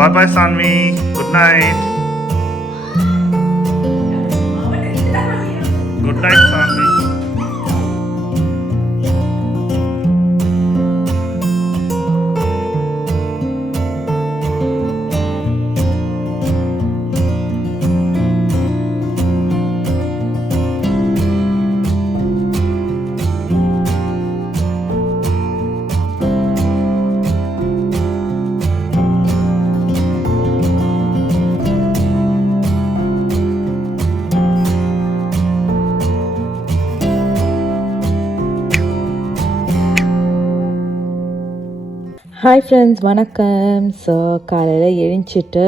Bye bye, Sanvi. Good night. Good night, Sanvi. Hi friends, வணக்கம். So காலையில் எழுந்திரிச்சிட்டு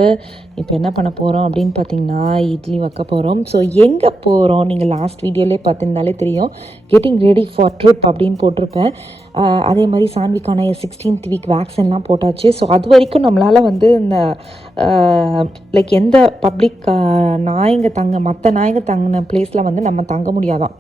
இப்போ என்ன பண்ண போகிறோம் அப்படின்னு பார்த்தீங்கன்னா இட்லி வைக்க போகிறோம். ஸோ எங்கே போகிறோம் நீங்கள் லாஸ்ட் வீடியோலே பார்த்துருந்தாலே தெரியும். கெட்டிங் ரெடி ஃபார் ட்ரிப் அப்படின்னு போட்டிருப்பேன். அதே மாதிரி சான்விக்கான 16th வீக் வேக்சின்லாம் போட்டாச்சு. ஸோ அது வரைக்கும் நம்மளால் வந்து இந்த லைக் எந்த பப்ளிக் மற்ற நாய்ங்க தங்கின பிளேஸில் வந்து நம்ம தங்க முடியாதான்.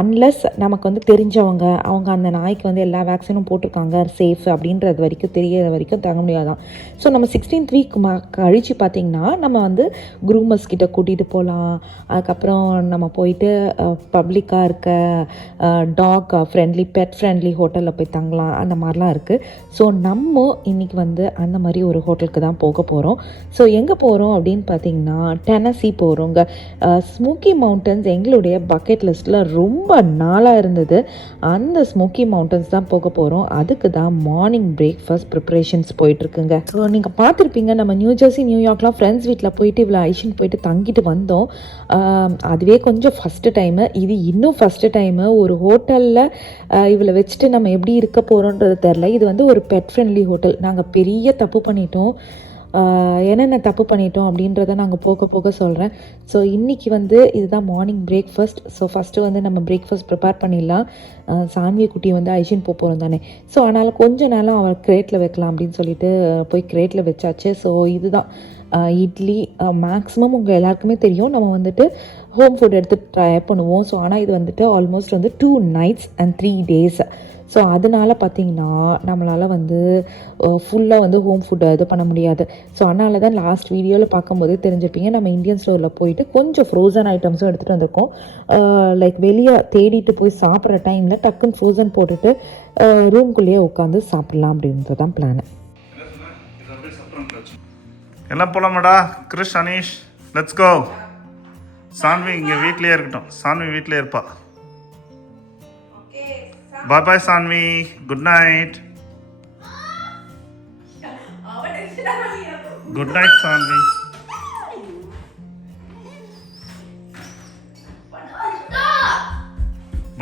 அன்லெஸ் நமக்கு வந்து தெரிஞ்சவங்க அவங்க அந்த நாய்க்கு வந்து எல்லா வேக்சினும் போட்டிருக்காங்க சேஃப் அப்படின்றது வரைக்கும் தெரியற வரைக்கும் தங்க முடியாதான். ஸோ நம்ம 16th வீக் கழித்து பார்த்திங்கன்னா நம்ம வந்து க்ரூமர்ஸ் கிட்ட கூட்டிகிட்டு போகலாம். அதுக்கப்புறம் நம்ம போயிட்டு பப்ளிக்காக இருக்க டாக் ஃப்ரெண்ட்லி பெட் ஃப்ரெண்ட்லி ஹோட்டலில் போய் தங்கலாம். அந்த மாதிரிலாம் இருக்குது. ஸோ நம்ம இன்றைக்கி வந்து அந்த மாதிரி ஒரு ஹோட்டலுக்கு தான் போக போகிறோம். ஸோ எங்கே போகிறோம் அப்படின்னு பார்த்திங்கன்னா டெனசி போகிறோங்க. ஸ்மோக்கி மவுண்டன்ஸ் எங்களுடைய பக்கெட் லிஸ்ட்டில் ரொம்ப நாளாக இருந்தது. அந்த ஸ்மோக்கி மவுண்டன்ஸ் தான் போக போகிறோம். அதுக்கு தான் மார்னிங் பிரேக்ஃபாஸ்ட் ப்ரிப்ரேஷன்ஸ் போயிட்டுருக்குங்க. ஸோ நீங்கள் பார்த்துருப்பீங்க, நம்ம நியூயார்க்லாம் ஃப்ரெண்ட்ஸ் வீட்டில் போயிட்டு இவ்வளோ ஐஷன் போயிட்டு தங்கிட்டு வந்தோம். அதுவே கொஞ்சம் ஃபஸ்ட்டு டைமு, இது இன்னும் ஃபஸ்ட்டு டைமு. ஒரு ஹோட்டலில் இவளை வச்சுட்டு நம்ம எப்படி இருக்க போகிறோன்றது தெரில. இது வந்து ஒரு பெட் ஃப்ரெண்ட்லி ஹோட்டல். நாங்கள் பெரிய தப்பு பண்ணிட்டோம். என்னென்ன தப்பு பண்ணிட்டோம் அப்படின்றத நாங்கள் போக போக சொல்கிறேன். ஸோ இன்றைக்கி வந்து இதுதான் மார்னிங் பிரேக்ஃபாஸ்ட். ஸோ ஃபஸ்ட்டு வந்து நம்ம பிரேக்ஃபாஸ்ட் ப்ரிப்பேர் பண்ணிடலாம். சான்வி குட்டியை வந்து ஐஷன் போகிறோம் தானே. ஸோ அதனால் கொஞ்ச நேரம் அவள் கிரேட்டில் வைக்கலாம் அப்படின்னு சொல்லிட்டு போய் கிரேட்டில் வச்சாச்சு. ஸோ இதுதான் இட்லி. மேக்ஸிமம் உங்கள் எல்லாருக்குமே தெரியும், நம்ம வந்துட்டு ஹோம் ஃபுட் எடுத்து ட்ரை பண்ணுவோம். ஸோ ஆனால் இது வந்துட்டு ஆல்மோஸ்ட் வந்து 2 nights and 3 days. ஸோ அதனால் பார்த்திங்கன்னா நம்மளால் வந்து ஃபுல்லாக வந்து ஹோம் ஃபுட்டை இது பண்ண முடியாது. ஸோ அதனால தான் லாஸ்ட் வீடியோவில் பார்க்கும்போதே தெரிஞ்சிருப்பீங்க, நம்ம இந்தியன் ஸ்டோரில் போயிட்டு கொஞ்சம் ஃப்ரோசன் ஐட்டம்ஸும் எடுத்துகிட்டு வந்திருக்கோம். லைக் வெளியே தேடிட்டு போய் சாப்பிட்ற டைமில் டக்குன்னு ஃப்ரோசன் போட்டுட்டு ரூம்குள்ளேயே உட்காந்து சாப்பிட்லாம் அப்படின்றது தான் பிளானு. எல்லாம் போகலாமாடா கிறிஷ், அனீஷ், லெட்ஸ் கோ. சான்வி இங்கே வீட்லேயே இருக்கட்டும். சான்வி வீட்டிலே இருப்பா. Bye bye, Sanvi. Good night. Good night, Sanvi.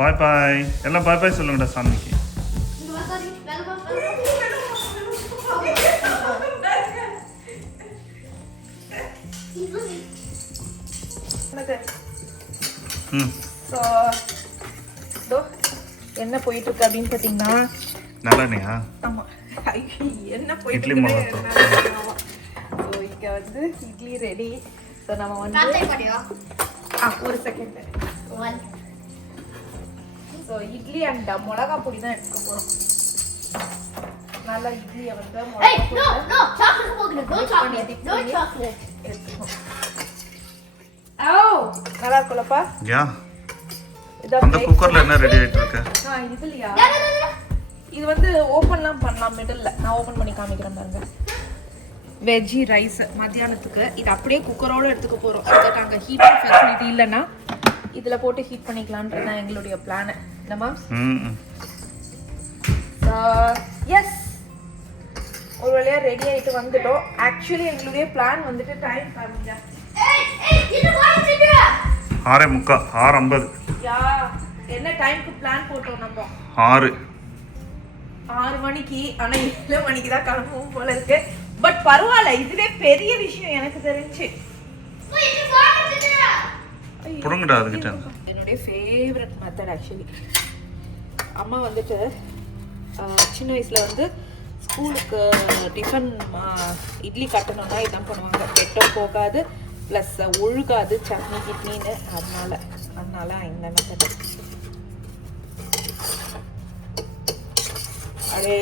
Bye bye. எல்லாம் bye bye சொல்லுங்கடா சான்விக்கு. என்ன போயிட்டு இருக்கு அப்படின்னு பார்த்தீங்கன்னா நல்லெண்ணெயா? ஆமாம், என்ன போயிட்டு இட்லி மாவு. ஸோ இங்கே வந்து இட்லி ரெடி. ஸோ நம்ம வந்து ஒரு செகண்ட். ஸோ இட்லி அண்ட் மிளகா பொடி தான் எடுத்துக்க போகிறோம். நல்லா இட்லியை வந்து நல்லா இருக்கும்லப்பா. அந்த குக்கர்ல என்ன ரெடி ஆயிட்டு இருக்கு? இதுலயா? இது வந்து ஓபன்லாம் பண்ணலாம் மிடில்ல. நான் ஓபன் பண்ணி காமிக்கிறேன் பாருங்க. வெஜ்ஜி ரைஸ் மத்தியானத்துக்கு இது அப்படியே குக்கரோட எடுத்துக்க போறோம். அதுக்கு அங்க ஹீட்டர் ஃபெசிலிட்டி இல்லனா இதுல போட்டு ஹீட் பண்ணிக்கலாம்ன்றது தான் எங்களுடைய பிளான். என்ன மாம்ஸ்? எஸ், ஒரு வழியா ரெடி ஆயிட்டு வந்துட்டோம். ஆக்சுவலி எங்களுடைய பிளான் வந்துட்டு டைம் காமிங்க. 6:45 6:50. யா, என்ன டைம்க்கு பிளான் போட்டோம் நம்ம? 6 மணிக்கு. ஆனா 7 மணிக்கு தான் கிளம்புவோம் போல இருக்கு. பட் பரவாயில்ல, இதுவே பெரிய விஷயம் எனக்கு தெரிஞ்சு. புடுங்கடா அதுகிட்ட. என்னுடைய ஃபேவரட் மெத்தட் ஆக்சுவலி. அம்மா வந்துட்டு சின்ன வயசுல வந்து ஸ்கூலுக்கு டிஃபன் இட்லி கட்டணும்னா இதான் பண்ணுவாங்க. கெட்டும் போகாது, ப்ளஸ் ஒழுகாது சட்னி கிட்னின்னு. அதனால இந்த மெத்தட் அப்படியே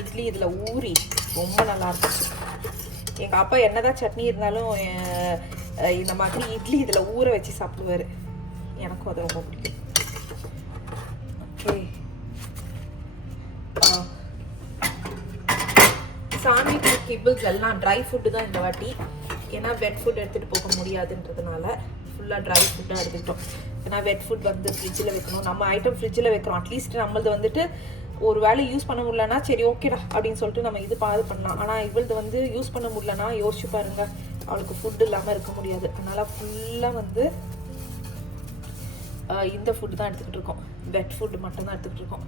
இட்லி இதில் ஊறி ரொம்ப நல்லா இருந்துச்சு. எங்கள் அப்பா என்னதான் சட்னி இருந்தாலும் இந்த மாதிரி இட்லி இதில் ஊற வச்சு சாப்பிடுவார். எனக்கும் அது ரொம்ப பிடிக்கும். ஓகே, சாண்ட்விச் கிபிள்ஸ் எல்லாம் ட்ரை ஃபுட்டு தான் இந்த வாட்டி. ஏன்னா வெட் ஃபுட் எடுத்துகிட்டு போக முடியாதுன்றதுனால ஃபுல்லாக ட்ரை ஃபுட்டாக எடுத்துக்கிட்டோம். ஏன்னா வெட் ஃபுட் வந்து ஃப்ரிட்ஜில் வைக்கணும். நம்ம ஐட்டம் ஃப்ரிட்ஜில் வைக்கிறோம். அட்லீஸ்ட் நம்மளது வந்துட்டு ஒரு வேளை யூஸ் பண்ண முடியலன்னா சரி ஓகேடா அப்படின்னு சொல்லிட்டு நம்ம இது பண்ணலாம். ஆனால் இவளது வந்து யூஸ் பண்ண முடியலன்னா யோசிச்சு பாருங்கள், அவளுக்கு ஃபுட் இல்லாமல் இருக்க முடியாது. அதனால் ஃபுல்லாக வந்து இந்த ஃபுட்டு தான் எடுத்துக்கிட்டு இருக்கோம். வெட் ஃபுட்டு மட்டும் தான் எடுத்துக்கிட்டு இருக்கோம்.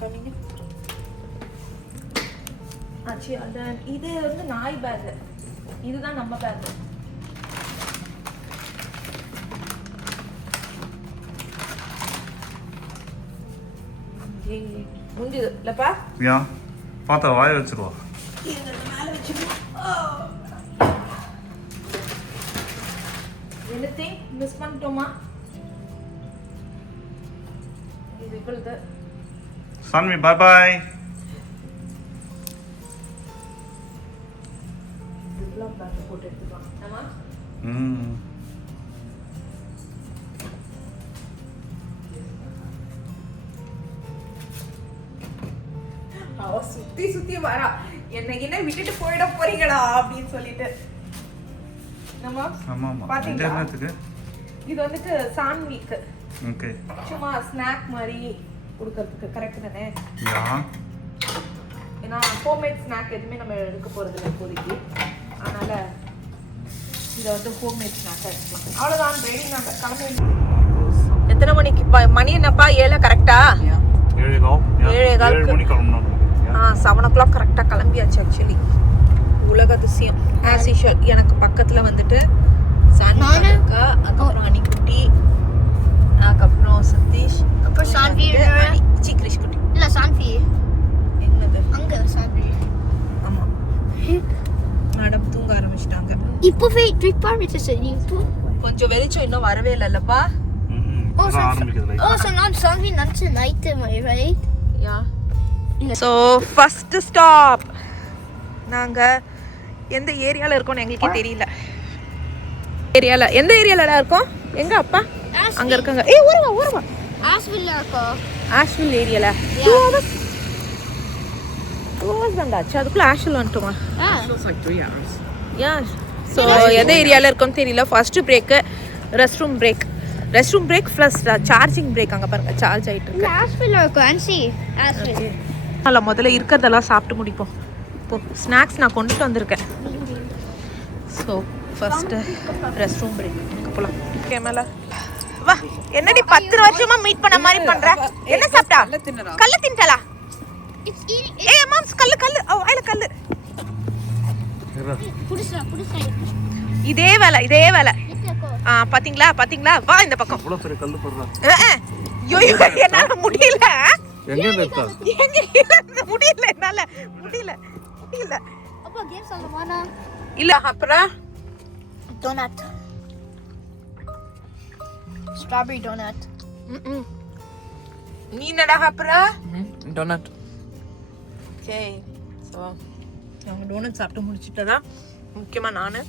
கம்மிங்க ஆச்சு. அதான் இது வந்து நாய் பேகு, இதுதான் நம்ம பேகு. முடிஞ்சது இல்லப்பா? ஏன் பார்த்தா வாய வச்சிருவா. மேலே வச்சுக்கோ. எனிதிங் மிஸ் பண்ணிட்டோமா? இது இவ்வளவு. Saanvi bye bye. இதெல்லாம் பேக் போட்டு எடுத்துக்கலாம். ஆமா. அவ சுத்தி சுத்தி வரா, என்ன விட்டுட்டு போயிட போறீங்களா அப்படின்னு சொல்லிட்டு. பாத்தீங்களா, இது வந்துட்டு சாண்ட்விச். ஓகே, சும்மா ஸ்நாக் மாதிரி கொடுக்கறதுக்கு. கரெக்ட் தானே? ஏன்னா ஹோம்மேட் ஸ்நாக் எதுவுமே நம்ம எடுக்க போறது இல்லை இப்போதைக்கு. அதனால இதை வந்து ஹோம்மேட் ஸ்நாக்காக எடுக்கலாம். அவ்வளோதான், ரெடி. நாங்கள் கிளம்பி எத்தனை மணிக்கு? மணி என்னப்பா? 7 கரெக்டா? 7:15. 7 o'clock கரெக்டாக கிளம்பியாச்சு. ஆக்சுவலி உலக அதிசயம் ஆஸ் யூஷுவல். எனக்கு பக்கத்தில் வந்துட்டு சாண்ட்வி இருக்கா, அதுக்கப்புறம் அனிக்குட்டி, அதுக்கப்புறம் சதீஷ், அப்புறம் சாண்ட்வி, கிரிஷ் குட்டி. இல்லை சாண்ட்வி என்னது அங்கே சாண்ட்வி. ஆமாம், மேடம் தூங்க ஆரம்பிச்சிட்டாங்க. இப்போவே ட்ரிப் ஆரம்பிச்சிச்சு. கொஞ்சம் வெளிச்சம் இன்னும் வரவே இல்லைல்லப்பா? So நான் சாண்ட்வி நினச்சி night right. Yeah. So first stop. நாங்கள் எந்த ஏரியாவில் இருக்கோம்னு எங்களுக்கே தெரியல. எந்த ஏரியாவில் இருக்கோம்? எங்க அப்பா அங்கே இருக்காங்க. ஊருவா ஆஷ்வில்ல இருக்கோ? ஆஷ்வில் ஏரியாவில் 2 hours தான்டாச்சு. அதுக்குள்ளே ஆஷ்வில் வந்துட்டோமா? யா. ஸோ எந்த ஏரியாவில் இருக்கோம்னு தெரியல. First break rest room break plus charging break. அங்கே பாருங்கள், சார்ஜ் ஆகிட்டு இருக்கு. ஆஷ்வில்ல இருக்கோ ஆன்சி? ஆஷ்வில். அல்ல, முதல்ல இருக்கிறதெல்லாம் சாப்பிட்டு முடிப்போம். இப்போ ஸ்நாக்ஸ் நான் கொண்டுட்டு வந்திருக்கேன். So first rest room break. அங்கே போகலாம். ஓகே, மேலே வா. என்னடி 10 வருஷமா மீட் பண்ண மாதிரி பண்ற? என்ன சாப்பிட்டா? கல்லு தின்டலா? ஏய் அம்மா, கல்லு வாயில கல்லு. இதே வேலை. பாத்தீங்களா? வா இந்த பக்கம். இவ்வளவு பெரிய கல்லு போடுறா. ஐயோ என்னால முடியல. முடியல என்னால. அப்பா கேம் சொல்லலாமா? இல்ல. அப்புறம் டோனட், ஸ்ட்ராபெரி டோனட். நீ என்னடா அப்புறம்? டோனட். ஓகே, ஸோ அவங்க டோனட் சாப்பிட்டு முடிச்சுட்டதா. முக்கியமாக நான்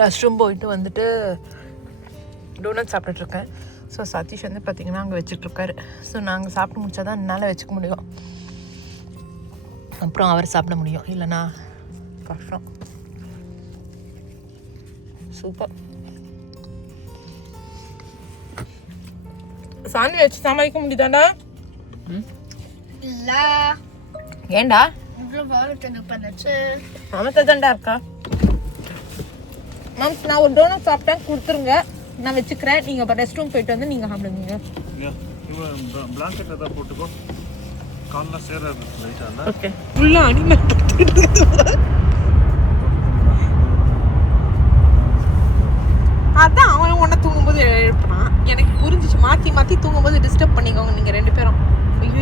ரெஸ்ட் ரூம் போயிட்டு வந்துட்டு டோனட் சாப்பிட்டுட்ருக்கேன். ஸோ சதீஷ் வந்து பார்த்திங்கன்னா அங்கே வச்சுட்ருக்காரு. ஸோ நாங்கள் சாப்பிட்டு முடிச்சா தான் என்னால் வச்சுக்க முடியும், அப்புறம் அவர் சாப்பிட முடியும், இல்லைனா கஷ்டம். சூப்பர். சாண்ட்விச் வச்சு சமாளிக்க முடியுதாண்டா? இல்ல ஏண்டா இவ்வளோ வாரத்தை பண்ணுச்சு? சமத்ததாண்டா இருக்கா. மேம் நான் ஒரு டோனட் சாப்பிட்டேன், கொடுத்துருங்க, நான் வச்சுக்கிறேன். நீங்கள் இப்போ ரெஸ்ட் ரூம் போயிட்டு வந்து நீங்கள் சாப்பிடுங்க. பிளாங்கெட் ஏதாவது போட்டுக்கோ, கால்லாம் சேராது லைட்டாக. ஓகே, ஃபுல்லாக அனிமல் அதான் அவன் ஒன்றை தூங்கும்போது எழுப்பினான். எனக்கு புரிஞ்சிச்சு, மாற்றி தூங்கும்போது டிஸ்டர்ப் பண்ணிக்கோங்க நீங்கள் 2 பேரும்.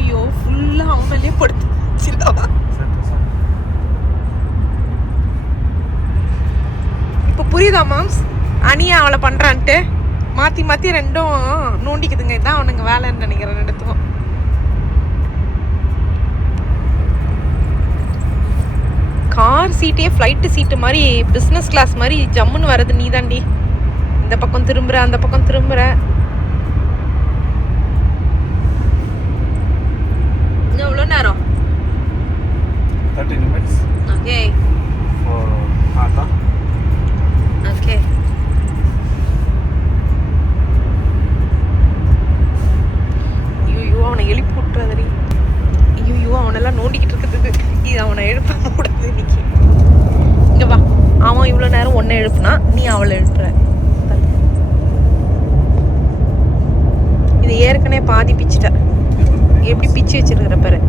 ஐயோ ஃபுல்லாக அவன் மேலேயே படுத்து சில்லாவா. இப்போ புரியுதா மாம்ஸ்? அனியா அவளை பண்ணுறான்ட்டு மாற்றி 2ம் நோண்டிக்குதுங்க. இதான் அவனுங்க வேலைன்னு நினைக்கிறேன் 2த்துக்கும். சீட்டே ஃப்ளைட்டு சீட்டு மாதிரி பிஸ்னஸ் கிளாஸ் மாதிரி ஜம்முன்னு வர்றது நீ தாண்டி. இந்த பக்கம் திரும்புற, அந்த பக்கம் திரும்புற. இன்னும் எவ்வளோ நேரம்? 30 minutes okay for Ata. Okay. ஐயோ அவனை எழுப்பி விட்டுறாதடி. ஐயோ அவனெல்லாம் நோண்டிக்கிட்டு இருக்குது. இது அவனை எழுப்ப கூடாது இன்னைக்கு. இங்க வா. அவன் இவ்வளோ நேரம் ஒன்றை எழுப்புனா, நீ அவளை எழுப்புற. இது ஏற்கனவே பாதி பிச்சுட்ட. எப்படி பிச்சு வச்சிருக்கிற பாரு.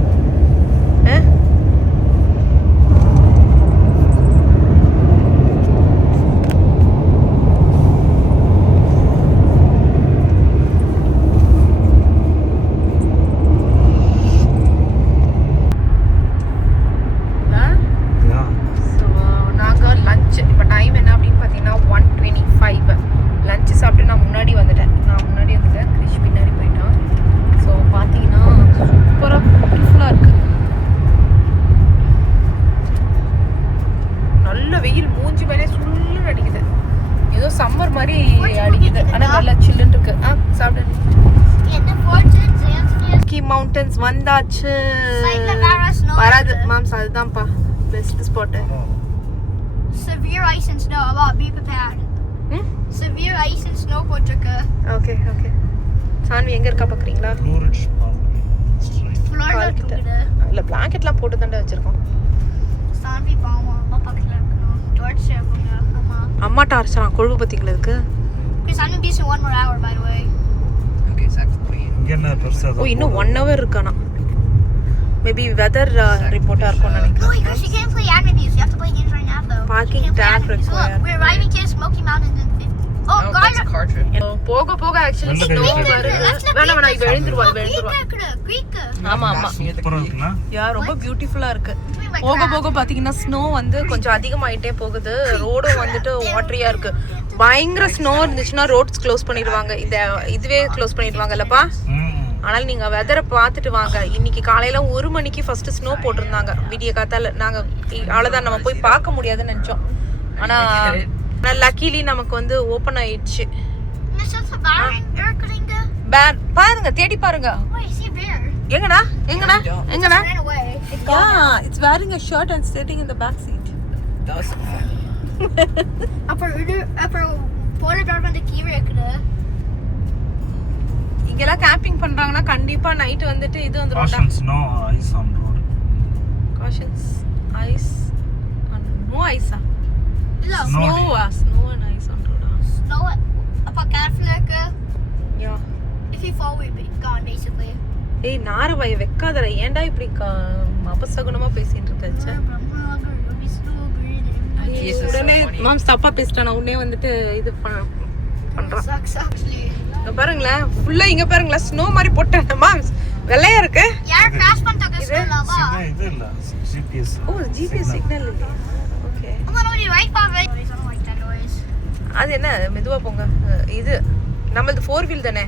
மவுண்டன்ஸ் வந்தாச்சு. வராது மாம்ஸ், அதுதான்ப்பா best spot. Severe ice and snow. A lot. Be prepared. Severe ice and snow போட்டிருக்கு. Okay okay. சான்வி எங்க இருக்கா பாக்குறீங்களா? Florida இருக்குது. இல்ல பிளாங்கெட்லாம் போட்டு தாண்டா வச்சிருக்கோம். சான்வி பாவம் அம்மா பக்கத்துல இருக்கணும். டார்ச் சேவங்க அம்மா. அம்மா டார்ச்சரா கொழுப்பு பத்திங்களா இருக்கு? Because I'm going to be in 1 more hour by the way. இங்க என்ன பெருசா? ஓ இன்னும் 1 hour இருக்கானா? மேபி வெதர் ரிப்போர்ட்டா இருக்கும்னு நினைக்கிறேன். No, you can't play activities. You have to play games right now though. Parking tag required. We're arriving to Smoky Mountains in 50. Oh, God. போக போக actually snow வருது. வேணா இது எழுந்திருவா. Greek. ஆமா ஆமா. சூப்பரா இருக்குனா? யா ரொம்ப பியூட்டிஃபுல்லா இருக்கு. போக போக பாத்தீங்கன்னா ஸ்னோ வந்து கொஞ்சம் அதிகமாயிட்டே போகுது. ரோடும் வந்துட்டு வாட்டரியா இருக்கு. பயங்கர ஸ்னோ இருந்துச்சுன்னா ரோட்ஸ் க்ளோஸ் பண்ணிடுவாங்க. இதுவே க்ளோஸ் பண்ணிடுவாங்கல்லப்பா. ஆனால் நீங்க வெதரை பார்த்துட்டு வாங்க. இன்னைக்கு காலையில 1 மணிக்கு ஃபர்ஸ்ட் ஸ்னோ போட்டிருந்தாங்க. விடிய காத்தால நாங்க அவ்வளவுதான் நம்ம போய் பார்க்க முடியாதுன்னு நினைச்சோம். ஆனா லக்கிலி நமக்கு வந்து ஓபன் ஆயிடுச்சு. பாருங்க தேடி பாருங்க. எங்கடா எங்கடா எங்கடா? Yeah, it's wearing a shirt and sitting in the back seat. அப்புறம் போன டாட் வந்து கீழே இருக்குது. இங்கெல்லாம் கேம்பிங் பண்றாங்கன்னா கண்டிப்பா நைட் வந்துட்டு இது வந்துரும். Caution snow ice on road. Cautions ice on no ice. இல்ல Snow and ice on road. snow அப்ப கேர்ஃபுல்லா இருக்கு. Yeah. If you fall we'll be gone basically. ஏய் நாரவாய் வெக்காதற. ஏன்டா இப்படி அபசகுனமா பேசிட்டு இருக்கச்ச? உடனே மாம்ஸ் தப்பா பேசிட்டானா? உடனே வந்துட்டு இது பண்றான். இங்க பாருங்களேன் ஃபுல்லா இங்க பாருங்களேன் ஸ்னோ மாதிரி போட்டேன் மாம்ஸ். வெள்ளையா இருக்கு. யார் கிராஷ் பண்ணிட்டாங்க ஸ்னோலாவா? இது இல்ல GPS. ஓ GPS சிக்னல் இல்ல. ஓகே. அம்மா நோடி ரைட் பாவே. I don't like that noise. அது என்ன மெதுவா போங்க. இது நம்மளது 4 வீல் தானே?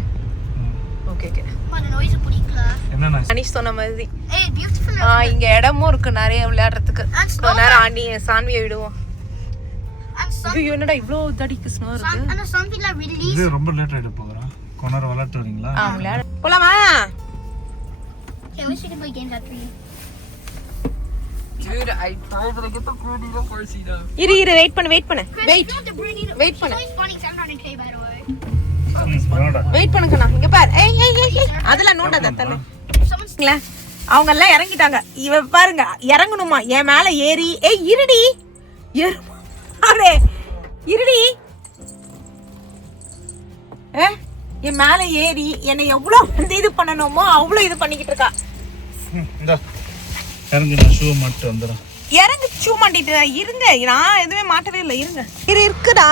Okay okay. அந்த நாய்ஸ் பிடிக்கல. என்ன நாய்ஸ்? அனிஷ் சொன்ன மாதிரி. ஏய் பியூட்டிஃபுல். இங்க இடமும் இருக்கு நிறைய விளையாடுறதுக்கு. கொஞ்ச நேரம் ஆண்டி சான்வியை விடுவோம். ஐயோ என்னடா இவ்ளோ தடிக்கு ஸ்னோ இருக்கு. அந்த சம்திங்ல ரிலீஸ். இது ரொம்ப லேட் ஆயிடு போறா. கொனர விளையாட்டு வரீங்களா? விளையாட போலாமா? Yeah, we should play games at 3. Dude, I tried to get the burrito first, you know. இரு வெயிட் பண்ணு வெயிட் பண்ணு. வெயிட் பண்ணு. வெயிட் பண்ணுங்கண்ணா. இங்க பாரு. ஏய் அதெல்லாம் நோண்டாத தண்ணி. அவங்க எல்லாம் இறங்கிட்டாங்க. இவ பாருங்க இறங்கணுமா? என் மேல ஏறி இருடி அடே இருடி. என் மேல ஏறி என்னை எவ்வளவு வந்து இது பண்ணணுமோ அவ்வளவு இது பண்ணிக்கிட்டு இருக்கா. இந்த இறங்கு நான் ஷூ மாட்டு வந்துறேன். இறங்கு ஷூ மாட்டிட்டு இருங்க. நான் எதுவுமே மாட்டவே இல்லை. இருங்க இருக்குடா.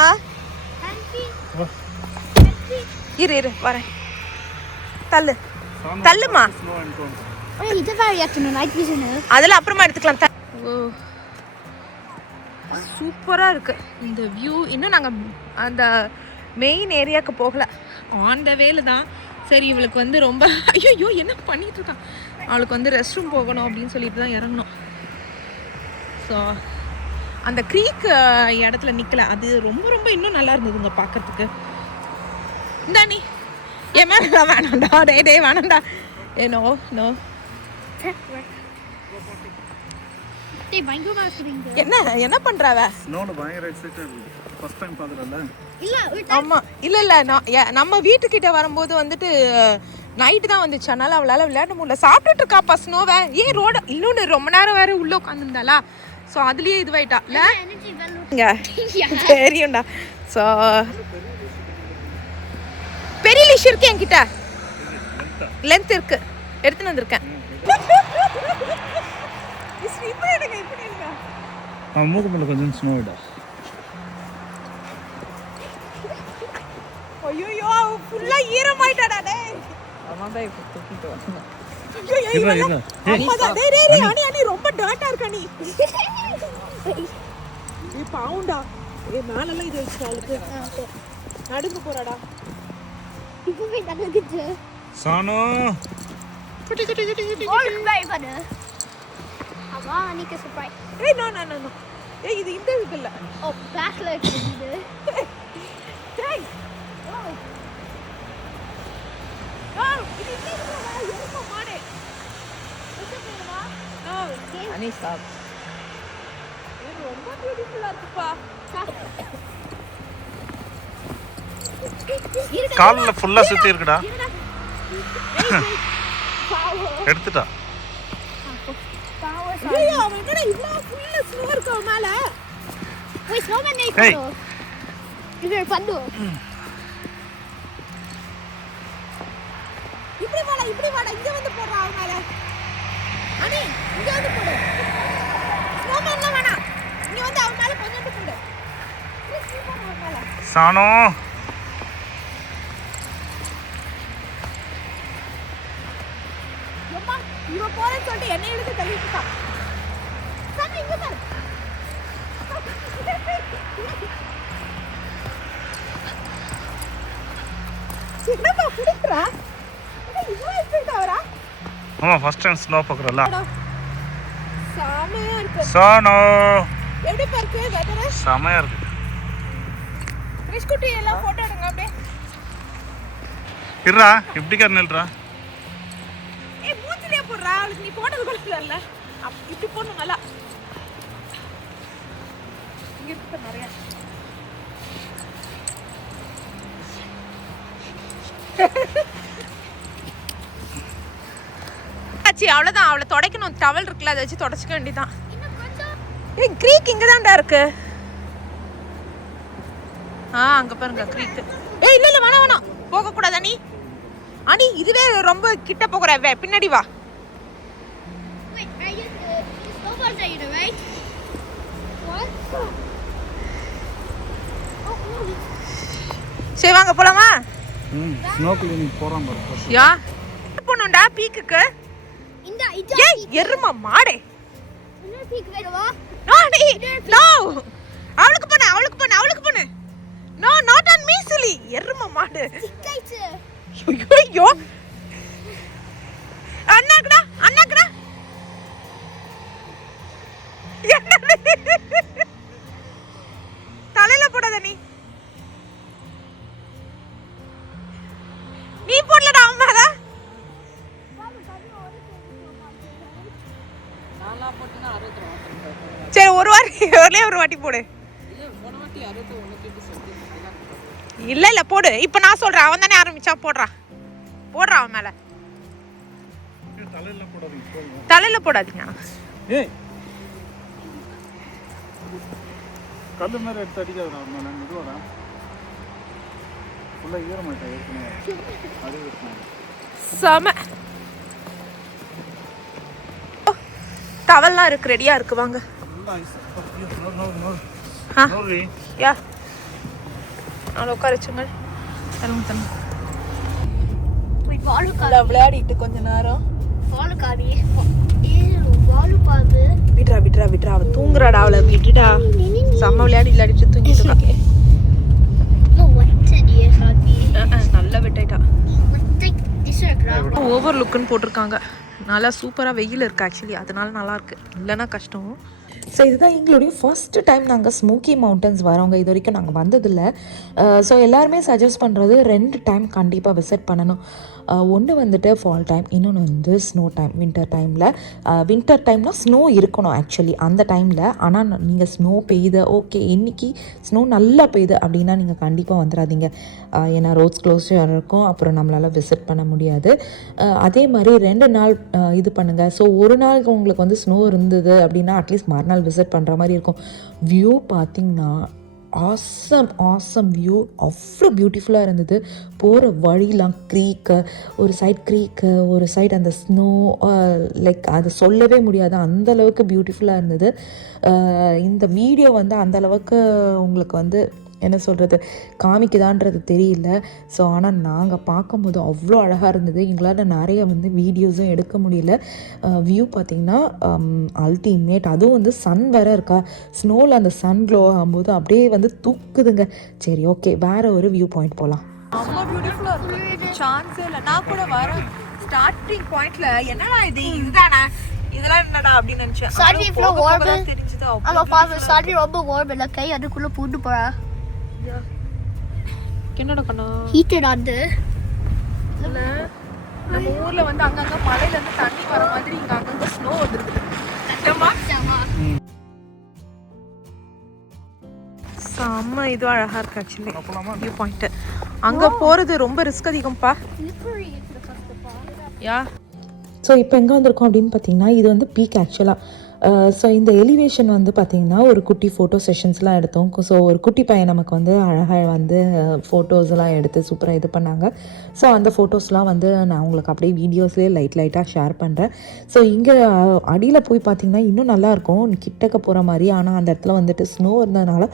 இரு வரேன். தள்ளுமா. அதெல்லாம் அப்புறமா எடுத்துக்கலாம். சூப்பரா இருக்கு இந்த வியூ. இன்னும் நாங்க அந்த மெயின் ஏரியாவுக்கு போகல. ஆன் த வேல தான். சரி இவளுக்கு வந்து ரொம்ப ஐயோ என்ன பண்ணிட்டு இருக்கான். அவளுக்கு வந்து ரெஸ்ட் ரூம் போகணும் அப்படின்னு சொல்லிட்டு தான் இறங்கணும். ஸோ அந்த க்ரீக் இடத்துல நிற்கல. அது ரொம்ப ரொம்ப இன்னும் நல்லா இருந்ததுங்க பார்க்கறதுக்கு. இந்தா நீ ஏன் மேலே வேணாண்டா, டே வேணாண்டா. No no. பயங்கரமா இருக்குறீங்க. என்ன பண்றாவ? ஸ்னோல பயங்கர எக்ஸைட்டட் இருக்கு. ஃபர்ஸ்ட் டைம் பாக்குறல. இல்ல ஆமா இல்ல நம்ம வீட்டுக்கிட்ட வரும்போது வந்துட்டு நைட்டு தான் வந்துச்சு. அதனால அவளால் விளையாட முடியல. சாப்பிட்டுட்டு இருக்காப்பா ஸ்னோவை. ஏன் ரோட இன்னொன்று ரொம்ப நேரம் வேற உள்ள உட்காந்துருந்தாளா. ஸோ அதுலயே இதுவாயிட்டா இல்ல தெரியும்டா. ஸோ பெரிய லிஷ் இருக்கு என்கிட்ட, லென்த் இருக்கு, எடுத்துன்னு வந்திருக்கேன். மூக்கு மேல கொஞ்சம் ஸ்னோ இடா. ஐயோ ஃபுல்லா ஈரமாயிட்டாடா டேய். அவன்தான் இப்ப தூக்கிட்டு வந்தான். அனி ரொம்ப டாட்டா இருக்கா நீ. நீ பாவுண்டா. மேலெல்லாம் இது வச்சுட்டாளுக்கு நடுங்க போறாடா. இப்பவே நடக்குது. சானோ குட்டி பை பண்ணு. அவா அன்னைக்கு சர்ப்ரைஸ். ஏய் நோ. ஏய் இது இந்த இதுக்கு இல்ல. ஓ பேக்ல இருக்குது. டேய் இது இந்த இதுடா. எருமை மாடே. அனி ஸ்டாப். இது ரொம்ப பியூட்டிஃபுல்லா இருக்குப்பா. கால்ல ஃபுல்லா சுத்தி இருக்குடா. எடுத்துட்டா. ஐயோ அவன் என்னடா இவ்ளோ ஃபுல்லா ஸ்னோ இருக்கு மேல. போய் ஸ்னோமேன் மேக் Hey. பண்ணு. இது பண்ணு. இப்படி வாடா இங்க வந்து போடுறா அவன் மேல. அனி இங்க வந்து போடு. ஸ்னோமேன்ல வேணா. இங்க வந்து அவன் மேல கொஞ்சம் போடு. அவன் மேல. சானோ அம்மா இவ போறேன்னு சொல்லிட்டு என்னை எடுத்து தள்ளிட்டு இருக்கா. சாமி இங்க பாரு. என்னப்பா குடிக்கிறா? இவ்வளோ எக்ஸைட் ஆவறா? ஆமா ஃபர்ஸ்ட் டைம் ஸ்னோ பாக்குறல. செமையா இருக்கு. சானோ எப்படி பாருக்கு வெதர்? செமையா இருக்கு. கிறிஸ்குட்டி எல்லாம் போட்டோ எடுங்க அப்படியே. இருடா இப்படி கர்னல்ரா. ஏய் மூஞ்சிலே போடுறா. அவளுக்கு நீ போட்டது கொடுக்கல. இப்படி போடணும் நல்லா. இங்க இருக்கு நிறைய. ஆச்சி அவ்வளோதான். அவளை துடைக்கணும். டவல் இருக்குல்ல அதை வச்சு தொடச்சிக்க வேண்டியதான். ஏய் க்ரீக் இங்கே தான்டா இருக்கு. அங்கே பாருங்க க்ரீக். ஏய் இல்லை வேணாம் போகக்கூடாது அனி. அனி இதுவே ரொம்ப கிட்ட போகிற பின்னாடி வா. Wait, are you snowboards are you right? What? சரி வாங்க போலாமா? ஸ்னோ கிளீனிங் போறோம் பாரு. யா போணும்டா பீக்குக்கு. இந்த ஏய் எருமை மாடே. இன்னொரு பீக் வேணுமா? நோ நோ அவளுக்கு பண்ணு. நோ நாட் ஆன் மீ சிலி. எருமை மாடு. சிக்காயிச்சு. ஐயோ அண்ணாக்குடா. தலையில போடாத நீ போடலடா அம்மால. சரி ஒரு வாட்டி போடு. இல்ல போடு. இப்ப நான் சொல்றேன். அவன் தானே ஆரம்பிச்சா. போடுறா அவன் மேல. தலையில போடாதீங்க. ஏய் கல்லு மேல எடுத்து அடிக்காதடா. நான் மெதுவாடா. ஃபுல்லா ஈரமாயிட்டா ஏற்கனவே. அது செம. டவல்லாம் இருக்கு, ரெடியா இருக்கு. வாங்க. யா நான் உட்கார வச்சுங்க. விளையாடிட்டு கொஞ்ச நேரம் விட்றா அவ தூங்குறாடா. அவளை விட்டுடா. செம்ம விளையாடிட்டு தூங்கிட்டு இருக்கா. நல்லா விட்டுட்டா. ஓவர் லுக்குன்னு போட்டிருக்காங்க. நல்லா சூப்பராக வெயில் இருக்கு ஆக்சுவலி. அதனால நல்லா இருக்கு. இல்லைன்னா கஷ்டம். ஸோ இதுதான் எங்களுடைய ஃபஸ்ட்டு டைம் நாங்கள் ஸ்மோக்கி மவுண்டன்ஸ் வரோங்க. இது வரைக்கும் நாங்கள் வந்ததில்லை. ஸோ எல்லாருமே சஜஸ்ட் பண்ணுறது 2 டைம் கண்டிப்பாக விசிட் பண்ணணும். ஒன்று வந்துட்டு ஃபால் டைம், இன்னொன்று வந்து ஸ்னோ டைம், வின்டர் டைமில். வின்டர் டைம்னால் ஸ்னோ இருக்கணும் ஆக்சுவலி அந்த டைமில். ஆனால் நீங்கள் ஸ்னோ பெய்யுது ஓகே இன்றைக்கி ஸ்னோ நல்லா பெய்யுது அப்படின்னா நீங்கள் கண்டிப்பாக வந்துடாதீங்க. ஏன்னா ரோட்ஸ் க்ளோஸாக இருக்கும், அப்புறம் நம்மளால் விசிட் பண்ண முடியாது. அதே மாதிரி 2 நாள் இது பண்ணுங்கள். ஸோ ஒரு நாளுக்கு உங்களுக்கு வந்து ஸ்னோ இருந்தது அப்படின்னா அட்லீஸ்ட் மறுநாள் விசிட் பண்ணுற மாதிரி இருக்கும். வியூ பார்த்திங்கன்னா ஆசம் வியூ, அவ்வளோ பியூட்டிஃபுல்லாக இருந்தது. போகிற வழிலாம் க்ரீக்கு, ஒரு சைட் அந்த ஸ்னோ, லைக் அது சொல்லவே முடியாது அந்தளவுக்கு பியூட்டிஃபுல்லாக இருந்தது. இந்த வீடியோ வந்து அந்தளவுக்கு உங்களுக்கு வந்து என்ன சொல்கிறது காமிக்குதான்றது தெரியல. ஸோ ஆனால் நாங்கள் பார்க்கும்போது அவ்வளோ அழகாக இருந்தது. எங்களால் நிறைய வந்து வீடியோஸும் எடுக்க முடியல. வியூ பார்த்திங்கன்னா அல்டிமேட். அதுவும் வந்து சன் வேறு இருக்கா, ஸ்னோவில் அந்த சன் க்ளோ ஆகும்போது அப்படியே வந்து தூக்குதுங்க. சரி ஓகே, வேறு ஒரு வியூ பாயிண்ட் போகலாம். ரொம்ப பியூட்டிஃபுல்லாக இருக்கு, சான்ஸே இல்லை. நான் கூட வர ஸ்டார்டிங் பாயிண்ட்ல என்னடா இதுதானா இதெல்லாம் என்னடா அப்படின்னு நினச்சேன். தெரிஞ்சது ரொம்ப warm இல்ல, கை அதுக்குள்ள பூண்டு போறா. என்னடா கண்ணா ஹீட்டட் ஆகுது. நம்ம ஊர்ல வந்து அங்கங்க மலையில இருந்து தண்ணி வர மாதிரி இங்க அங்கங்க ஸ்னோ வந்துருக்குது. செம்ம இது அழகா இருக்கு ஆக்சுவலி வியூ பாயிண்ட். அங்க போறது ரொம்ப ரிஸ்க் அதிகம்ப்பா. யா ஸோ இப்போ எங்கே வந்திருக்கோம் அப்படின்னு பார்த்தீங்கன்னா இது வந்து பீக் ஆக்சுவலாக. ஸோ இந்த எலிவேஷன் வந்து பார்த்திங்கன்னா ஒரு குட்டி ஃபோட்டோ செஷன்ஸ்லாம் எடுத்தோம். ஸோ ஒரு குட்டி பையன் நமக்கு வந்து அழகாக வந்து ஃபோட்டோஸ்லாம் எடுத்து சூப்பராக இது பண்ணாங்க. ஸோ அந்த ஃபோட்டோஸ்லாம் வந்து நான் உங்களுக்கு அப்படியே வீடியோஸ்லேயே லைட்டாக ஷேர் பண்ணுறேன். ஸோ இங்கே அடியில் போய் பார்த்திங்கன்னா இன்னும் நல்லாயிருக்கும் கிட்டக்க போகிற மாதிரி. ஆனால் அந்த இடத்துல வந்துட்டு ஸ்னோ இருந்ததுனால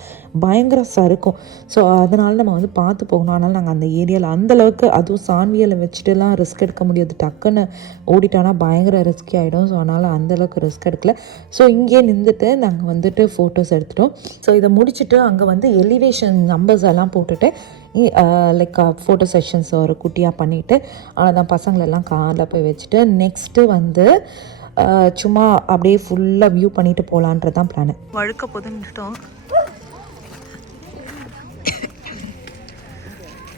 பயங்கர சறுக்கும். ஸோ அதனால் நம்ம வந்து பார்த்து போகணும். அதனால் நாங்கள் அந்த ஏரியாவில் அந்தளவுக்கு, அதுவும் சான்வியலை வச்சுட்டுலாம் ரிஸ்க் எடுக்க முடியாது. டக்குன்னு ஓடிட்டானா பயங்கர ரிஸ்கி ஆகிடும். ஸோ அதனால் அந்தளவுக்கு ரிஸ்க் எடுக்கல. ஸோ இங்கே நின்றுட்டு நாங்கள் வந்துட்டு ஃபோட்டோஸ் எடுத்துட்டோம். ஸோ இதை முடிச்சுட்டு அங்கே வந்து எலிவேஷன் நம்பர்ஸ் எல்லாம் போட்டுட்டு லைக் ஃபோட்டோ செஷன்ஸ் ஒரு குட்டியாக பண்ணிவிட்டு அவ்வளோதான் பசங்களெல்லாம் காரில் போய் வச்சுட்டு நெக்ஸ்ட்டு வந்து சும்மா அப்படியே ஃபுல்லாக வியூ பண்ணிட்டு போகலான்றது தான் பிளானு. வழுக்க போதுன்னுட்டோம்.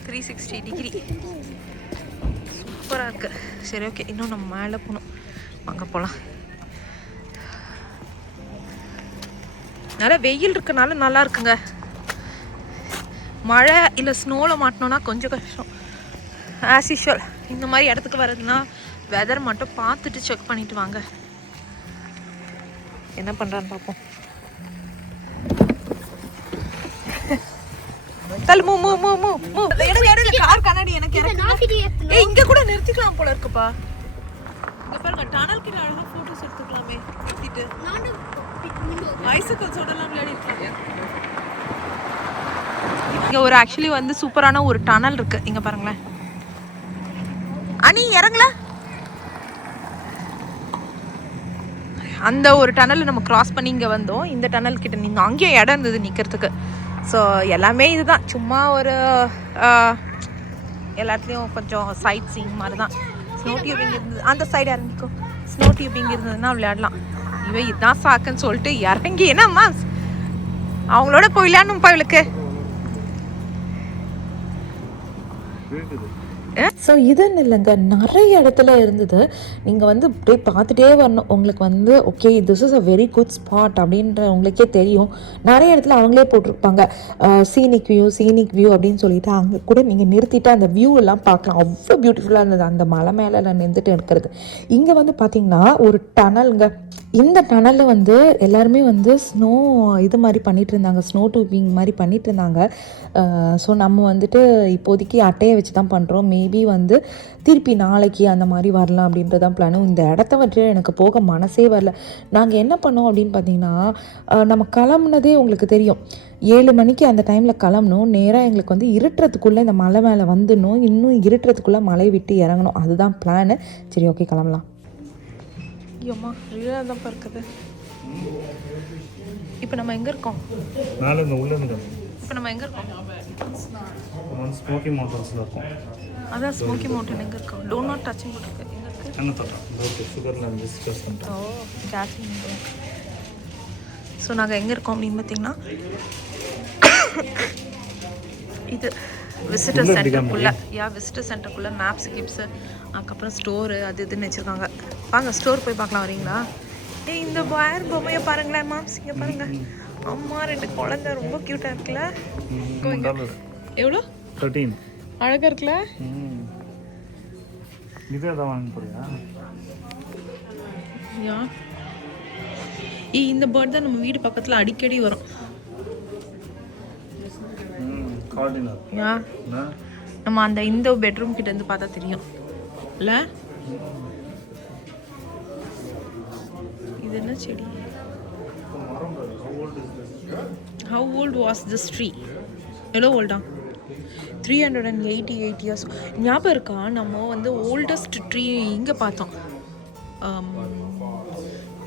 360 டிகிரி சூப்பராக இருக்குது. சரி ஓகே, இன்னும் நம்ம மேலே போகணும், அங்கே போகலாம். நல்லா வெயில் இருக்கனால நல்லா இருக்குங்க. மழை இல்லை ஸ்னோவில் மாட்டினோன்னா கொஞ்சம் கஷ்டம். ஆஸ் யூஷுவல் இந்த மாதிரி இடத்துக்கு வர்றதுனா வெதர் மட்டும் பார்த்துட்டு செக் பண்ணிட்டு வாங்க. என்ன பண்ணுறான்னு பார்ப்போம். தள்ளு மூ மூ மூ மூ மூ. எனக்கு கார் கண்ணாடி எனக்கு இங்கே கூட நிறுத்திக்கலாம் போல இருக்குப்பா. இங்கே பாருங்க, டனல் கிட்ட அழகாக ஃபோட்டோஸ் எடுத்துக்கலாமே நிறுத்திட்டு. பைசைக்கிள்ஸோட எல்லாம் விளையாடி இருக்காங்க. இங்க ஒரு ஆக்சுவலி வந்து சூப்பரான ஒரு டனல் இருக்கு. இங்க பாருங்களேன். அனி இறங்கல. அந்த ஒரு டனல் நம்ம கிராஸ் பண்ணி இங்க வந்தோம். இந்த டனல் கிட்ட நீங்க அங்கேயே இடம் இருந்தது நிக்கிறதுக்கு. ஸோ எல்லாமே இதுதான், சும்மா ஒரு எல்லாத்துலேயும் கொஞ்சம் சைட் சீங் மாதிரி தான். ஸ்னோ டியூபிங் இருந்தது அந்த சைடு, இறங்கிக்கும். ஸ்னோ டியூபிங் இருந்ததுன்னா விளையாடலாம். இவன் இதுதான் சாக்குன்னு சொல்லிட்டு இறங்கி என்னம்மா அவங்களோட போயிடலான்னு இவளுக்கு. ஸோ இதுன்னு இல்லைங்க, நிறைய இடத்துல இருந்தது. நீங்கள் வந்து அப்படியே பார்த்துட்டே வரணும். உங்களுக்கு வந்து okay this is a very good spot அப்படின்ற உங்களுக்கே தெரியும். நிறைய இடத்துல அவங்களே போட்டிருப்பாங்க சீனிக் வியூ அப்படின்னு சொல்லிட்டு அங்கே கூட நீங்கள் நிறுத்திட்டு அந்த வியூ எல்லாம் பார்க்கலாம். அவ்வளோ பியூட்டிஃபுல்லாக இருந்தது அந்த மலை மேலே நின்றுட்டு இருக்கிறது. இங்கே வந்து பார்த்திங்கன்னா ஒரு டனலுங்க. இந்த டனலில் வந்து எல்லாருமே வந்து ஸ்னோ இது மாதிரி பண்ணிகிட்டு இருந்தாங்க, ஸ்னோ டியூபிங் மாதிரி பண்ணிகிட்டு இருந்தாங்க. ஸோ நம்ம வந்துட்டு இப்போதைக்கு அட்டையை வச்சு தான் பண்ணுறோம். மேபி வந்து திருப்பி நாளைக்கு அந்த மாதிரி வரலாம் அப்படின்றதான் பிளானும். இந்த இடத்த வந்துட்டு எனக்கு போக மனசே வரல. நாங்கள் என்ன பண்ணோம் அப்படின்னு பார்த்தீங்கன்னா, நம்ம கிளம்புனதே உங்களுக்கு தெரியும் 7 மணிக்கு அந்த டைமில் கிளம்பணும். நேராக எங்களுக்கு வந்து இருட்டுறதுக்குள்ளே இந்த மலை மேலே வந்துடணும். இன்னும் இருட்டுறதுக்குள்ளே மலை விட்டு இறங்கணும். அதுதான் பிளானு. சரி ஓகே, கிளம்பலாம். ஐயோம்மா ரியலாக தான் இருக்குது. இப்போ நம்ம எங்கே இருக்கோம்? இப்போ நம்ம எங்கே இருக்கோம்? ஸ்மோக்கி மவுண்டன்ஸில் இருக்கும். அதான் ஸ்மோக்கி மவுண்டன் எங்கே இருக்கோம்? டோன்ட் நாட் டச்சிங் போட்டுருக்கு. எங்கே இருக்குது? என்ன தோட்டம்? Okay, Sugarland visitors centre. ஓ ஜாஸ்மின். ஸோ நாங்கள் எங்கே இருக்கோம் அப்படின்னு பார்த்தீங்கன்னா இது விசிட்டர் சென்டருக்குள்ளே விசிட்டர் சென்டருக்குள்ளே மேப்ஸ் கிப்ஸு அதுக்கப்புறம் ஸ்டோரு அது இதுன்னு வச்சுருக்காங்க. வாங்க ஸ்டோர் போய் பார்க்கலாம், வரீங்களா? இந்த வயர் பொம்மையை பாருங்களேன் மாம்ஸ், இங்கே பாருங்க. அம்மா 2 குழந்தை ரொம்ப க்யூட்டாக இருக்குல்ல. எவ்வளோ? 13. அழகாக இருக்குல்ல. இதே தான் வாங்க போறியா? யா இந்த பேர்ட் தான் நம்ம வீடு பக்கத்தில் அடிக்கடி வரும். யா நம்ம அந்த இந்த பெட்ரூம் கிட்ட இருந்து பார்த்தா தெரியும் இல்லை? இது என்ன செடி? How old was this tree? எவ்வளோ ஓல்டா? 388 years. ஞாபகம் இருக்கா நம்ம வந்து ஓல்டஸ்ட் ட்ரீ இங்கே பார்த்தோம்,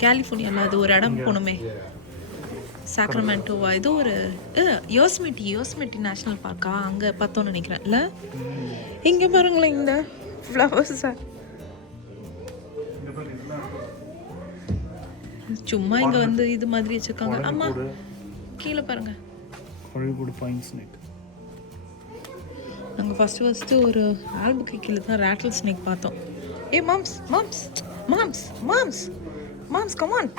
கலிஃபோர்னியாவில். அது ஒரு இடம் போகணுமே, சாக்ரமெண்டோவா ஏதோ ஒரு யோஸ்மெட்டி நேஷ்னல் பார்க்கா, அங்கே பார்த்தோன்னு நினைக்கிறேன் இல்லை? இங்கே பாருங்களேன் இந்த ஃப்ளவர்ஸை. சும்மா இங்கே வந்து இது மாதிரி வச்சுருக்காங்க. ஆமாம், கீழே பாருங்க. நாங்கள் ஃபஸ்ட்டு ஒரு ஆல்புக்கு கீழே தான் ரேட்டில் ஸ்னேக் பார்த்தோம். ஏ மாம்ஸ் மாம்ஸ் மாம்ஸ் மாம்ஸ் மாம்ஸ் கம் ஆன்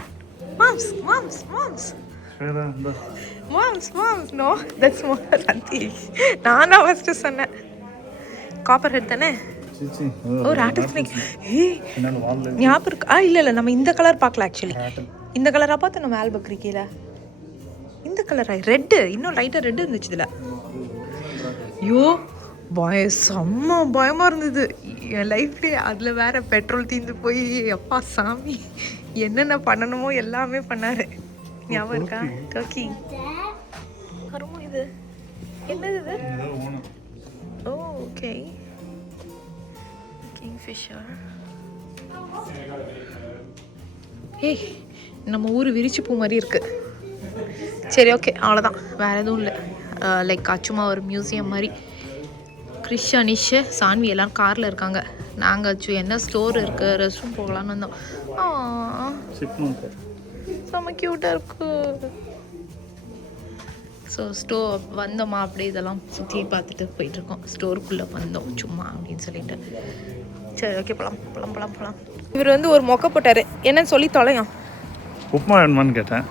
மாம்ஸ் மாம்ஸ் மாம்ஸ் மாம்ஸ் நோ தட்ஸ் மோர் ரத்தீஷ். நான் தான் ஃபஸ்ட்டு சொன்னேன். காப்பர் ஹெட் தானே? ஓ ரேட்டில் ஸ்னேக். ஞாபகம் இருக்கா? இல்லை நம்ம இந்த கலர் பார்க்கல. ஆக்சுவலி இந்த கலராக பார்த்து நம்ம ஆல்பக்ரி கீழே இந்த கலரா ரெட்டு, இன்னும் லைட்டாக ரெட்டு இருந்துச்சு இதில். ஐயோ செம்ம பயமாக இருந்தது என் லைஃப்லேயே. அதில் வேற பெட்ரோல் தீர்ந்து போய் அப்பா சாமி என்னென்ன பண்ணணுமோ எல்லாமே பண்ணார். ஞாபகம் இருக்கா? டர்க்கி கருமோ இது என்னது இது? ஓ ஓகே, கிங்ஃபிஷர். ஏய் நம்ம ஊர் விரிச்சு பூ மாதிரி இருக்குது. சரி ஓகே, அவ்வளோதான், வேறு எதுவும் இல்லை. லைக் சும்மா ஒரு மியூசியம் மாதிரி. கிறிஷ், அனிஷ், சான்வி எல்லாம் காரில் இருக்காங்க. நாங்கள் என்ன ஸ்டோர் இருக்குது, ரெஸ்ட் ரூம் போகலான்னு வந்தோம். செம்ம க்யூட்டாக இருக்கு. ஸோ வந்தோமா அப்படியே இதெல்லாம் சுற்றி பார்த்துட்டு போயிட்டுருக்கோம். ஸ்டோருக்குள்ளே வந்தோம் சும்மா அப்படின்னு சொல்லிட்டு. சரி ஓகே, போகலாம். இவர் வந்து ஒரு மொக்க போட்டார். என்னன்னு சொல்லி தொலையும். உப்புமா வேணுமான்னு கேட்டேன்.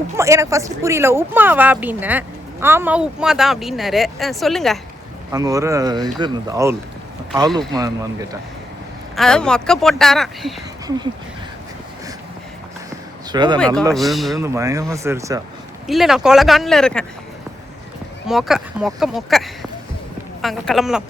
உப்புமா எனக்கு ஃபர்ஸ்ட் புரியல. உப்புமாவா அப்படின்னேன். ஆமாம் உப்புமா தான் அப்படின்னாரு. சொல்லுங்க. அங்கே ஒரு இது இருந்தது, ஆவுல் உப்புமா வேணுமான்னு கேட்டேன். அதாவது மொக்க போட்டாரான். ஸ்வேதா நல்லா விழுந்து பயங்கரமாக சிரிச்சா. இல்லை நான் கொலகானில் இருக்கேன். மொக்க அங்கே கிளம்பலாம்.